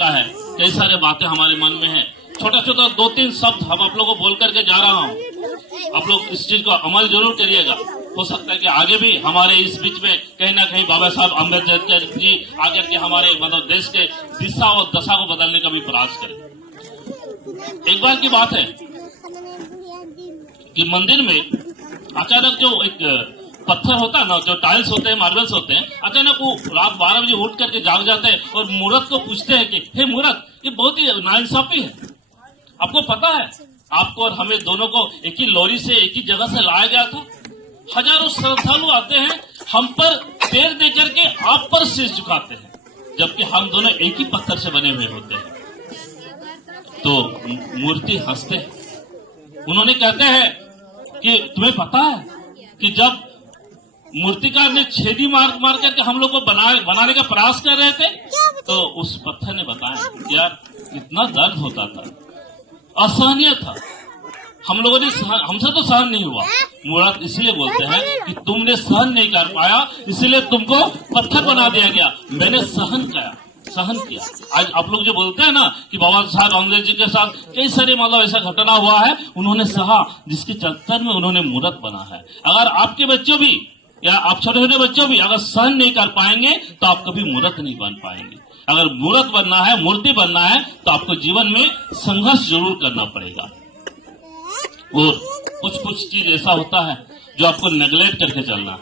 का है, कई सारे बातें हमारे मन में है। छोटा छोटा 2-3 शब्द हम आप लोगों को बोल करके जा रहा हूँ, आप लोग इस चीज को अमल जरूर करिएगा। हो सकता है कि आगे भी हमारे इस बीच में कहीं ना कहीं बाबा साहब अम्बेडकर जी आकर के हमारे मतलब देश के दिशा और दशा को बदलने का भी प्रयास करें। एक बार की बात है कि मंदिर में अचानक जो एक पत्थर होता है ना, जो टाइल्स होते हैं, मार्बल्स होते हैं, अचानक वो रात 12 बजे उठ करके जाग जाते हैं और मूर्त को पूछते हैं कि हे मूर्त, ये बहुत ही नाइंसाफी है। आपको पता है, आपको और हमें दोनों को एक ही लॉरी से एक ही जगह से लाया गया था। हजारों श्रद्धालु आते हैं, हम पर पैर दे करके आप पर शीश झुकाते हैं, जबकि हम दोनों एक ही पत्थर से बने हुए होते हैं। तो मूर्ति हंसते हैं। उन्होंने कहते हैं कि तुम्हें पता है कि जब मूर्तिकार ने छेदी मार करके हम लोग को बनाने का प्रयास कर रहे थे, तो उस पत्थर ने बताया यार इतना दर्द होता था, असहनीय था, हम लोगों ने हमसे तो सहन नहीं हुआ। मूर्त इसलिए बोलते हैं कि तुमने सहन नहीं कर पाया, इसलिए तुमको पत्थर बना दिया गया। मैंने सहन किया। आज आप लोग जो बोलते हैं ना कि बाबा साहब अम्बेडकर जी के साथ कई सारे मतलब ऐसा घटना हुआ है, उन्होंने सहा, जिसके चलते में उन्होंने मूर्त बना है। अगर आपके बच्चों भी या आप छोटे छोटे बच्चों भी अगर सहन नहीं कर पाएंगे तो आप कभी मूर्त नहीं बन पाएंगे। अगर मूर्त बनना है, मूर्ति बनना है, तो आपको जीवन में संघर्ष जरूर करना पड़ेगा। और कुछ चीज ऐसा होता है जो आपको नेग्लेक्ट करके चलना है।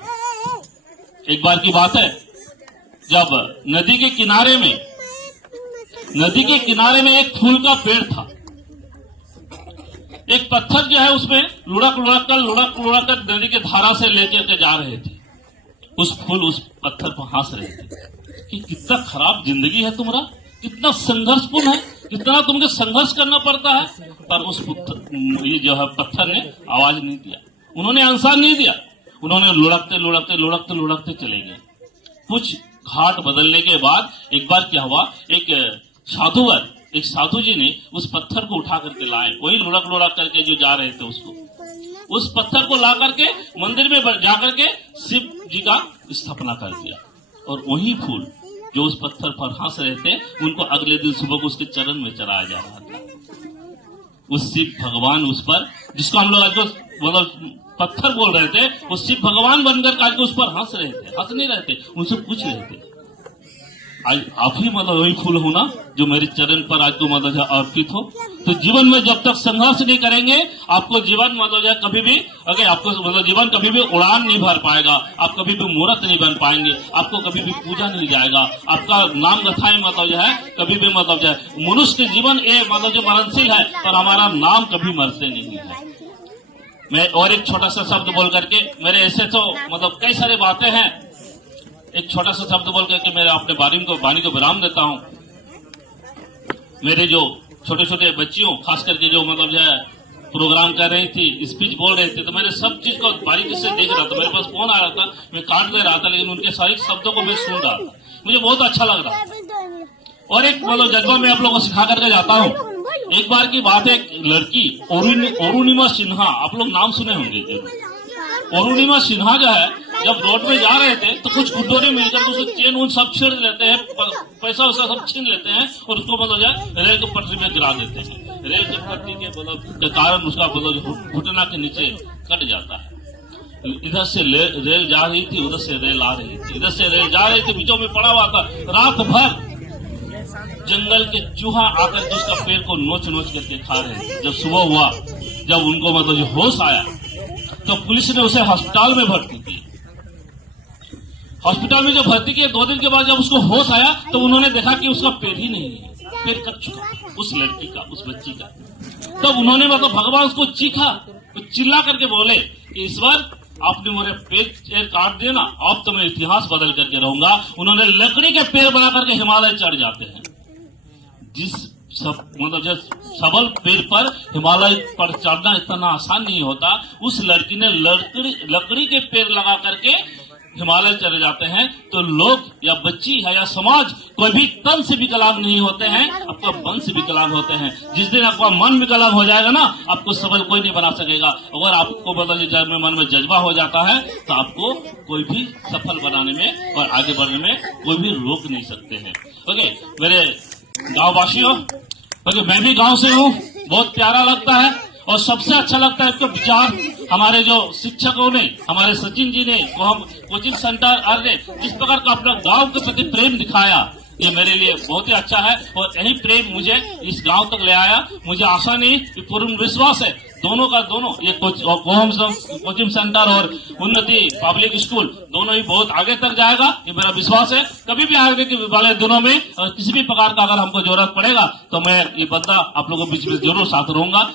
एक बार की बात है, जब नदी के किनारे में एक फूल का पेड़ था। एक पत्थर जो है उसमें लुढ़क कर नदी के धारा से लेकर के जा रहे थे। उस पत्थर को हंस रहे थे कि कितना खराब जिंदगी है तुम्हारा, कितना संघर्षपूर्ण है, कितना तुमको संघर्ष करना पड़ता है। पर उस ये जो है पत्थर ने आवाज नहीं दिया, उन्होंने आंसर नहीं दिया। उन्होंने लुढ़कते चले गए। कुछ घाट बदलने के बाद एक बार क्या हुआ, एक साधु जी ने उस पत्थर को उठा करके लाए, वही लुढ़क करके जो जा रहे थे उस पत्थर को ला करके मंदिर में जाकर के शिव जी का स्थापना कर दिया। और वही फूल जो उस पत्थर पर हंस रहे थे, उनको अगले दिन सुबह को उसके चरण में चढ़ाया जा रहा था। उस शिव भगवान उस पर, जिसको हम लोग आज मतलब पत्थर बोल रहे थे, वो शिव भगवान बनकर आज उस पर हंस नहीं रहे थे, उनसे पूछ रहे थे आज आप ही मतलब वही फूल हो ना जो मेरे चरण पर आज को मतलब अर्पित हो। तो जीवन में जब तक संघर्ष नहीं करेंगे, आपको जीवन मतलब कभी भी आपको मतलब जीवन कभी भी उड़ान नहीं भर पाएगा, आप कभी भी मूर्त नहीं बन पाएंगे, आपको कभी भी पूजा नहीं जाएगा, आपका नाम कथाएं मतलब कभी भी मतलब मनुष्य के जीवन ये मतलब जो मरणशील है, पर हमारा नाम कभी मरते नहीं है। मैं और एक छोटा सा शब्द बोल करके, मेरे ऐसे तो मतलब कई सारे बातें हैं, एक छोटा सा शब्द बोल करके मेरे अपने वाणी को विराम देता हूँ। मेरे जो छोटे छोटे बच्चियों, खास करके जो मतलब प्रोग्राम कर रही थी, स्पीच बोल रहे थे, तो मैंने सब चीज को बारीकी से देख रहा था। मेरे पास फोन आ रहा था, मैं काट दे रहा था, लेकिन उनके सारे शब्दों को मैं सुन रहा था, मुझे बहुत अच्छा लग रहा था। और एक मतलब जज्बा मैं आप लोगों को सिखा करके जाता हूँ। एक बार की बात है, एक लड़की अरुणिमा सिन्हा, आप लोग नाम सुने होंगे जरूर। अरुणिमा सिन्हा जो है, जब रोड में जा रहे थे तो कुछ गुड्डों ने मिलकर उसको चेन उन सब छीन लेते हैं, पैसा वैसा सब छीन लेते हैं और उसको मतलब रेल की पटरी में गिरा देते हैं। रेल की पटरी के मतलब के कारण उसका मतलब घुटना के नीचे कट जाता है। इधर से रेल जा रही थी, उधर से रेल आ रही थी, इधर से रेल जा रही थी, बीचों में पड़ा हुआ था। रात भर जंगल के चूहा आकर के उसका पैर को नोच करके खा रहे थे। जब सुबह हुआ, जब उनको मतलब होश आया, तो पुलिस ने उसे अस्पताल में भर्ती किया। हॉस्पिटल में जब भर्ती किए, 2 दिन के बाद जब उसको होश आया, तो उन्होंने देखा कि उसका पैर ही नहीं है, पैर कट चुका उस लड़की का, उस बच्ची का। तब उन्होंने मतलब भगवान उसको चीखा, तो चिल्ला करके बोले कि इस बार आपने मेरे पैर काट दिया ना, अब तो मैं इतिहास बदल करके रहूंगा। उन्होंने लकड़ी के पैर बना करके हिमालय चढ़ जाते हैं। जिस मतलब सबल पैर पर हिमालय पर चढ़ना इतना आसान नहीं होता, उस लड़की ने लकड़ी के पैर लगा करके हिमालय चले जाते हैं। तो लोग या बच्ची है या समाज कोई भी तन से विकलांग नहीं होते हैं, आपका मन से विकलांग होते हैं। जिस दिन आपका मन विकलांग हो जाएगा ना, आपको सबल कोई नहीं बना सकेगा। अगर आपको मतलब मन में जज्बा हो जाता है, तो आपको कोई भी सफल बनाने में और आगे बढ़ने में कोई भी रोक नहीं सकते हैं। ओके, मेरे गाँव वासियों, क्योंकि मैं भी गांव से हूँ, बहुत प्यारा लगता है और सबसे अच्छा लगता है इसके विचार हमारे जो शिक्षकों ने, हमारे सचिन जी ने, को हम कोचिंग सेंटर ने जिस प्रकार का अपना गांव के प्रति प्रेम दिखाया, ये मेरे लिए बहुत ही अच्छा है और यही प्रेम मुझे इस गांव तक ले आया। मुझे आशा नहीं कि पूर्ण विश्वास है दोनों का दोनों, ये कोचिंग सेंटर और उन्नति पब्लिक स्कूल दोनों ही बहुत आगे तक जाएगा, ये मेरा विश्वास है। कभी भी आगे के वाले दिनों में किसी भी प्रकार का अगर हमको जरूरत पड़ेगा तो मैं ये बंदा आप लोगों के बीच में जरूर साथ रहूंगा।